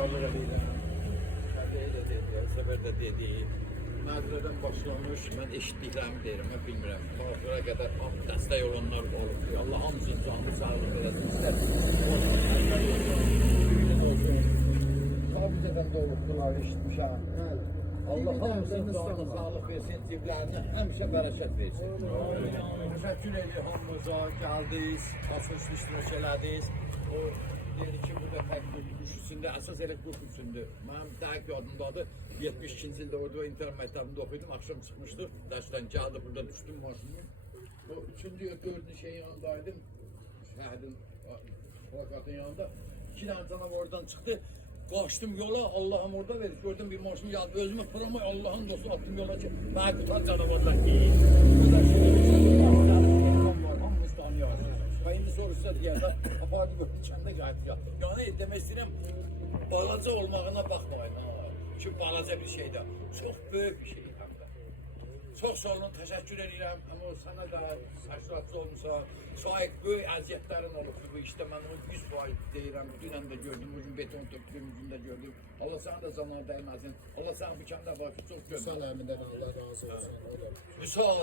minnettarlar edirəm. Hələ dedi, hər səfər də dedi. Məzrədən başlamış, mən eşitdiklərimi deyirəm, mən bilmirəm. Axıra qədər dəstək olanlar da olub. Allah hamısının canlı sağlıq eləsin, istərsiniz. Kabizədən də olubdular, eşitmişəm. Allah hamısının canlı sağlıq versin, ciblərinə həmişə bərəkət versin. Təşəkkür edir hamımıza, gəldiniz, basınç iştirak elədiniz. O deyir ki, bu da tək qrup üçündə, əsas elə qrup üçündür. Mənim dəqiq yadımdadır, 72-ci ildə orada internet məktəbində oxuydum, axşam çıxmışdıq, dərsdən gəldi, burada düşdüm maşınımı. O üçüncü, dördüncü şeyin yanındaydım, şəhidin, plakatın yanında. 2 dənə canavar oradan çıxdı, qaçdım yola, Allah'ım orada verir, gördüm bir maşını yazdı, özümə pıramay Allah'ın dostu attım yola ki, mənə qutan canavarlar deyil. Hamımız tanıyarız. Və indi soruşsa deyəndə, apardı gördü, kəndə qayıtdı yatdı. Yəni demək istəyirəm, balaca olmağına baxmayın. Çünki balaca bir şeydir, çox böyük bir şeydir həm də. Çox sağ olun, təşəkkür edirəm. Amma sənə də səşratçı olmuşsa, şahid böyük əziyyətlərin olub bu işdə. Mən onu 100% deyirəm, dünən də gördüm, bugün beton tökdüyümüzün də gördüm. Allah sənə də zanar dəyməsin. Allah sənə bu kəndə başı çox gördüm. Müsal əmindən Allah razı olsun. Müsal,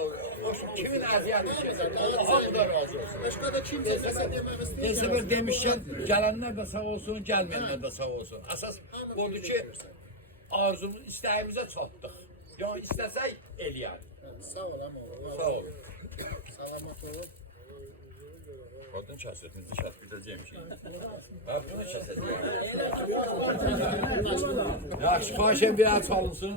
kimin əziyyəti şeydir? Allah da razı olsun. Başqa da kimsə nəsə demək istəyir. Neyse ben demişken gelenler de sağ olsun, gelmeyenler de sağ olsun. Əsas odur ki, arzumuz, istəyimizə çatdıq. Yəni istəsək eləyər. Sağ ol amma. Sağ ol. Salamat ol. Qadın kəsətini dişət biləcəyim ki. Ha, bunu kəsəcəyim. Yaxşı, xahişən bir əl çalınsın.